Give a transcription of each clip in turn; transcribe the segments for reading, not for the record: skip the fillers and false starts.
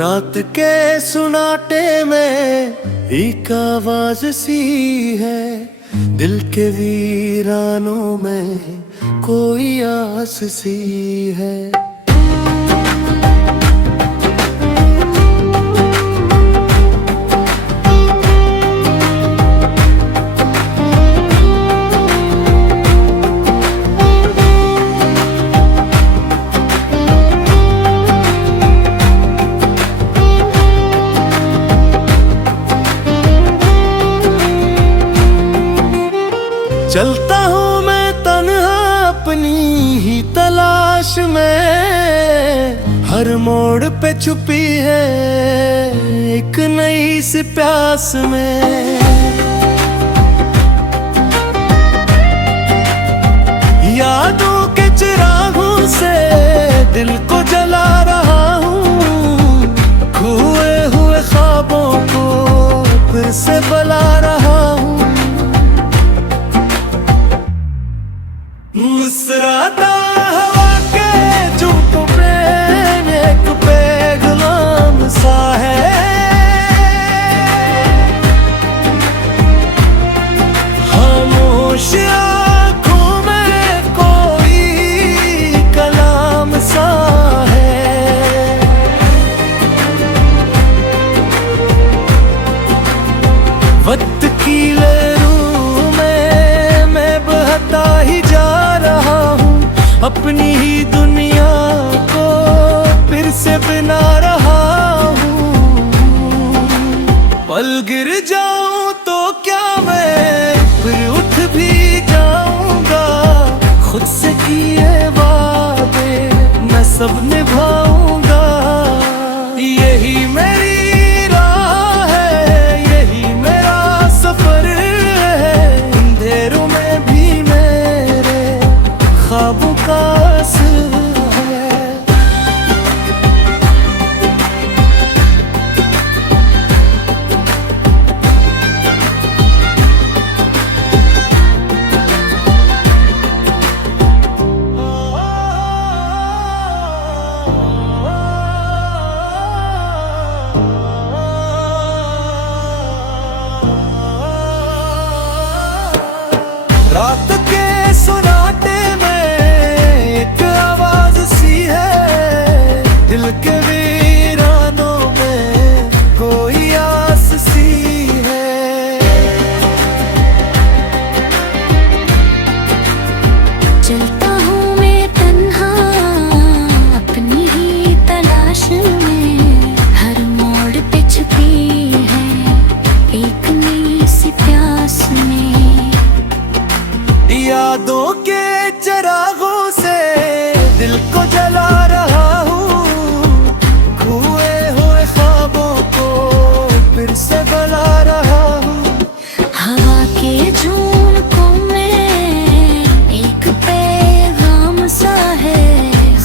रात के सुनाटे में एक आवाज सी है, दिल के वीरानों में कोई आस सी है। चलता हूँ मैं तन्हा अपनी ही तलाश में, हर मोड़ पे छुपी है एक नई सी प्यास में। यादों के चिरागों से दिल को जला रहा हूँ, खोए हुए ख्वाबों को फिर से बुला रहा हूँ। मुस्कुराता हवा के झोंकों में एक पैगाम सा है, खामोश आँखों में कोई कलाम सा है। वक्त की लहरों में मैं बहता ही जा रहा हूँ, अपनी ही दुनिया को फिर से बना रहा हूँ। पल गिर जाऊं तो क्या मैं फिर उठ भी जाऊंगा, खुद से किए वादे मैं सब निभाऊंगा। यही मेरी राह है, यही मेरा सफर है, अंधेरों में भी मेरे ख्वाबों का असर है। रात के सुनाटे में एक आवाज सी है, दिल के वीरानों में कोई आस सी है। चलता हूँ मैं तन्हा अपनी ही तलाश में, हर मोड़ पे छुपी है एक नई सी प्यास में। यादों के चिरागों से दिल को जला रहा हूँ, खोए हुए ख्वाबों को फिर से बुला रहा हूँ। हवा के झोंकों में एक पैगाम सा है,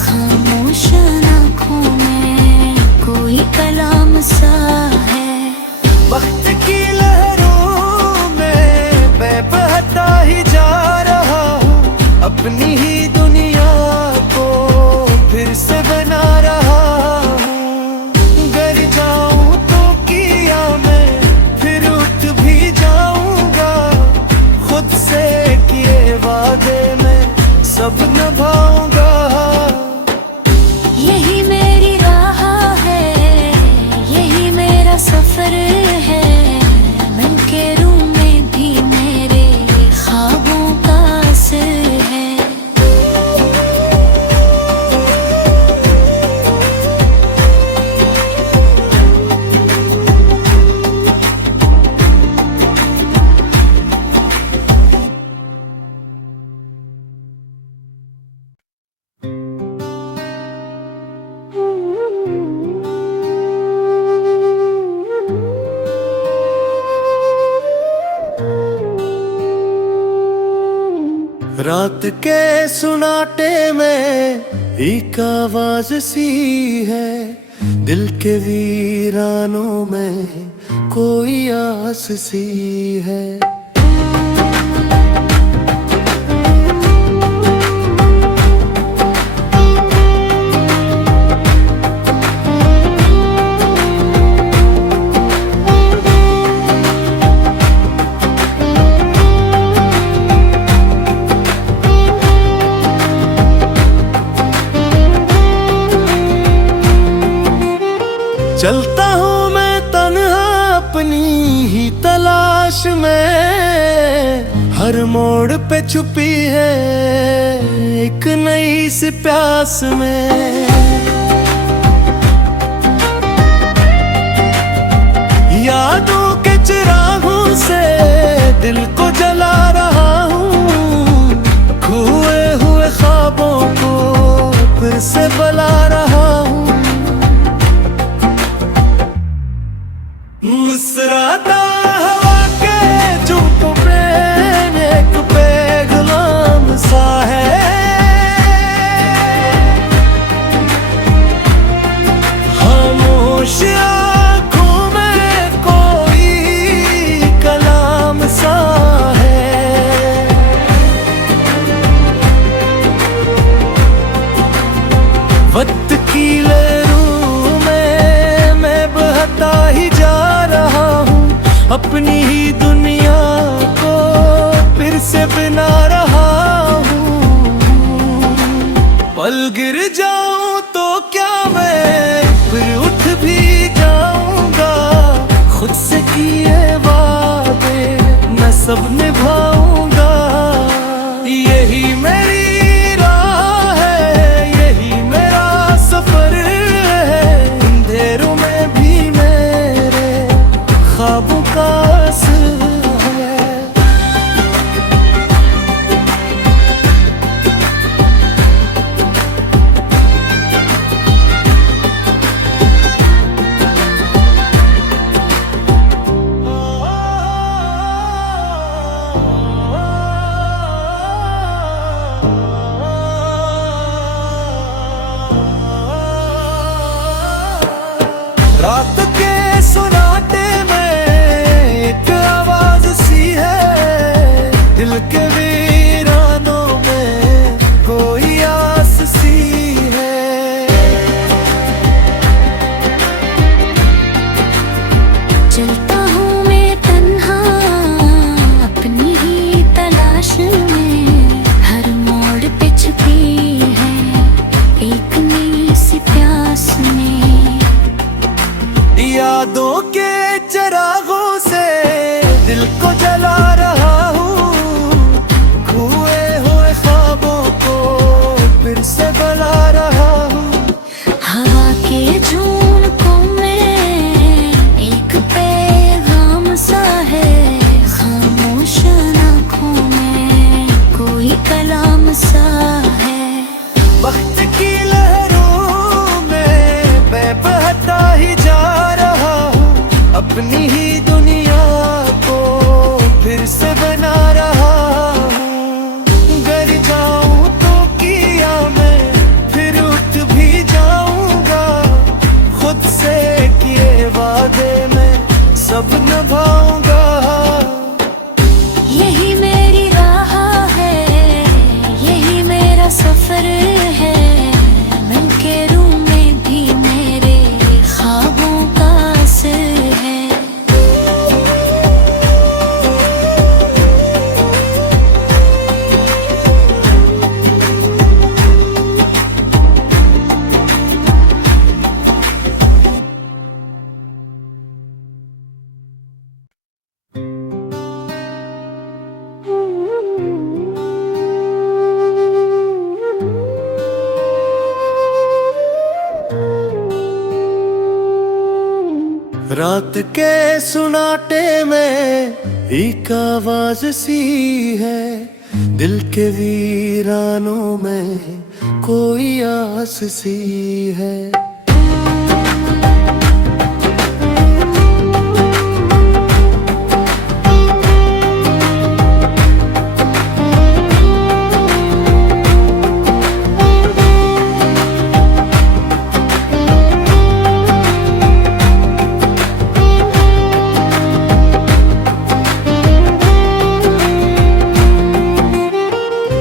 खामोश आँखों में कोई कलाम सा है। वक्त की लहरों में मैं बहता ही जा रहा हूँ, अपनी ही दुनिया को फिर से बना रहा हूँ। गर जाऊँ तो किया मैं फिर उठ भी जाऊंगा, खुद से किए वादे मैं सब निभाऊंगा। यही मेरी राह है, यही मेरा सफर है, मन के रूह में भी मेरे ख्वाबों का असर है। रात के सुनाटे में एक आवाज सी है, दिल के वीरानों में कोई आस सी है। पे छुपी है एक नई सी प्यास में। यादों के चिरागों से दिल को जला रहा हूँ, खोए हुए ख्वाबों को फिर से बुला रहा हूँ। मुस्कुराता हवा के झोंकों में एक पैगाम सा है, खामोश आँखों में कोई कलाम सा है। वक्त की लहरों में मैं बहता ही जा रहा हूँ, अपनी ही दुनिया को फिर से बना रहा हूँ। पल गिर जाऊं तो क्या मैं फिर उठ भी जाऊंगा, खुद से किए वादे मैं सब निभाऊंगा। यही मेरी राह है, यही मेरा सफर है, अंधेरों में भी मेरे ख्वाबों का असर है। रात के सुनाटे में एक आवाज सी है, दिल के वीरानों में कोई आस सी है। चलता हूँ मैं तन्हा अपनी ही तलाश में, हर मोड़ पे छुपी है एक नई सी प्यास में। यादों के चिरागों से दिल को जला रहा हूँ, खोए हुए ख्वाबों को फिर से बुला रहा हूँ। हवा के झोंकों में एक पैगाम सा है, खामोश आँखों में कोई कलाम सा है। वक्त की लहरों में मैं बहता ही जा रहा हूँ, अपनी ही दुनिया को फिर से बना रहा हूँ। गर जाऊं तो किया मैं फिर उठ भी जाऊंगा, खुद से किए वादे मैं सब निभाऊंगा। यही मेरी राह है, यही मेरा सफर है, मन के रूह में भी मेरे ख्वाबों का असर है। रात के सुनाटे में एक आवाज सी है, दिल के वीरानों में कोई आस सी है।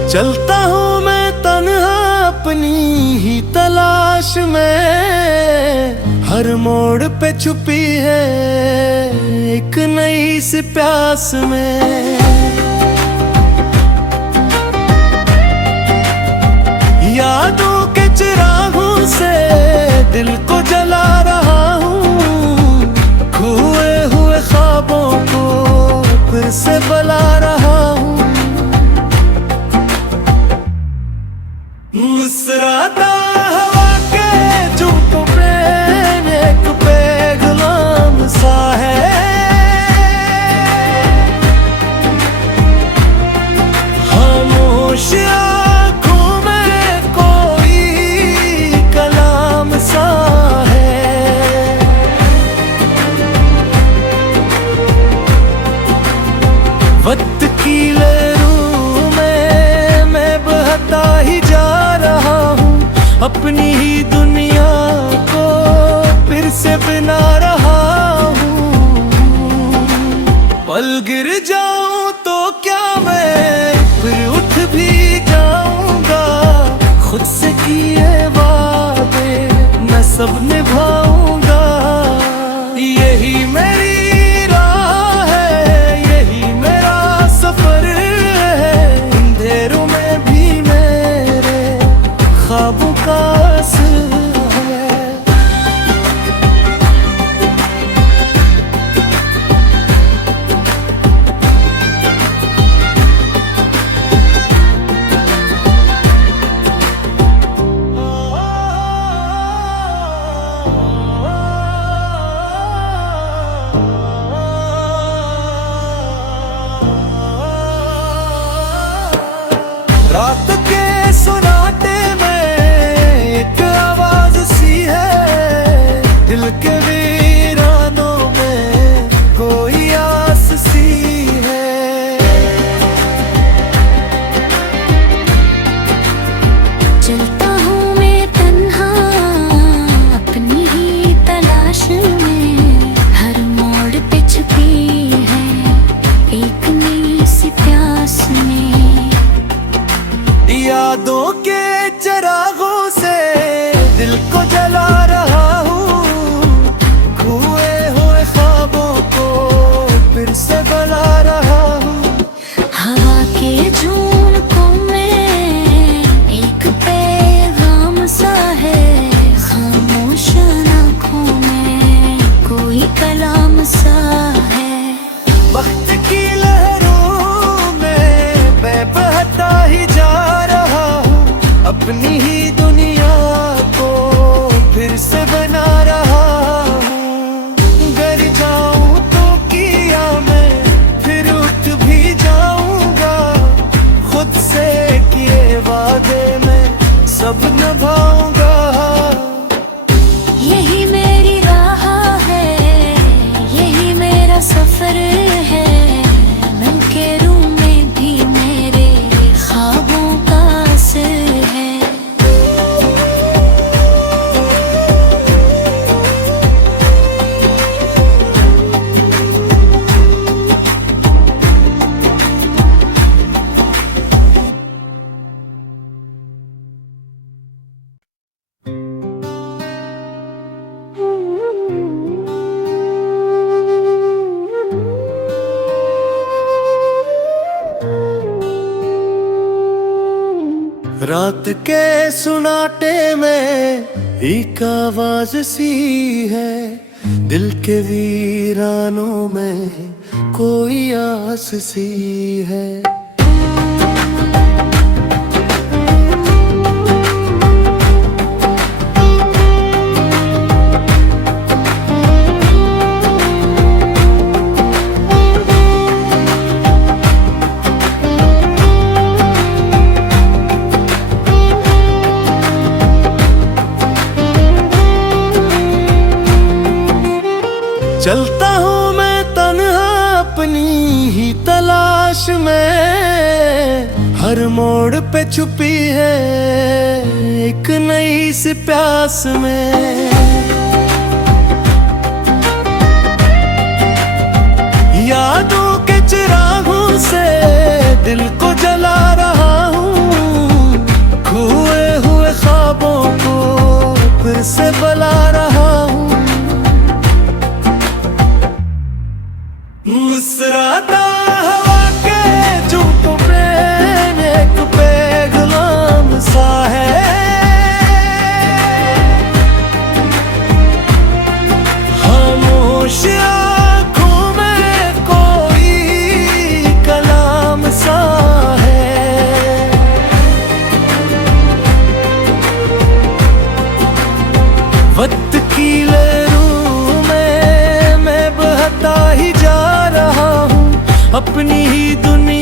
चलता हूँ मैं तन्हा अपनी ही तलाश में, हर मोड़ पे छुपी है एक नई सी प्यास में। यादों के चिरागों से दिल को जला रहा हूँ, खोए हुए ख्वाबों को फिर से बुला रहा हूँ। अपनी ही दुनिया को फिर से बना रहा हूँ। पल गिर जाऊं तो क्या मैं फिर उठ भी जाऊंगा, खुद से किए वादे मैं सब निभाऊंगा। यही मेरी राह है, यही मेरा सफर है, अंधेरों में भी मेरे ख्वाबों का असर है। रात के सुनाटे में एक आवाज सी है, दिल के वीरानों में कोई आस सी है। चलता हूँ मैं तन्हा अपनी ही तलाश में, हर मोड़ पे छुपी है एक नई सी प्यास में। यादों के चिरागों से दिल को जला रहा हूँ, खोए हुए ख्वाबों को फिर से बुला रहा हूँ। हवा के झोंकों में एक पैगाम सा है, खामोश आँखों में कोई कलाम सा है। वक्त की लहरों में मैं बहता ही जा रहा हूँ, अपनी ही दुनिया को फिर से बना रहा हूँ। गर जाऊँ तो किया मैं फिर उठ भी जाऊंगा, खुद से किए वादे मैं सब निभाऊंगा। यही मेरी राह है, यही मेरा सफर है, मन के रूम में भी मेरे ख्वाबों का असर है। रात के सुनाटे में एक आवाज सी है, दिल के वीरानों में कोई आस सी है। चलता हूँ मैं तन्हा अपनी ही तलाश में, हर मोड़ पे छुपी है एक नई सी प्यास में। यादों के चिरागों से दिल को जला रहा हूँ, खोए हुए ख्वाबों को फिर से बुला रहा हूँ। मुस्कुराता हवा के झूठों में एक पैगाम सा है, खामोश आँखों में कोई कलाम सा है। वक्त की लहरों में मैं बहता ही जा रहा हूँ, अपनी ही दुनिया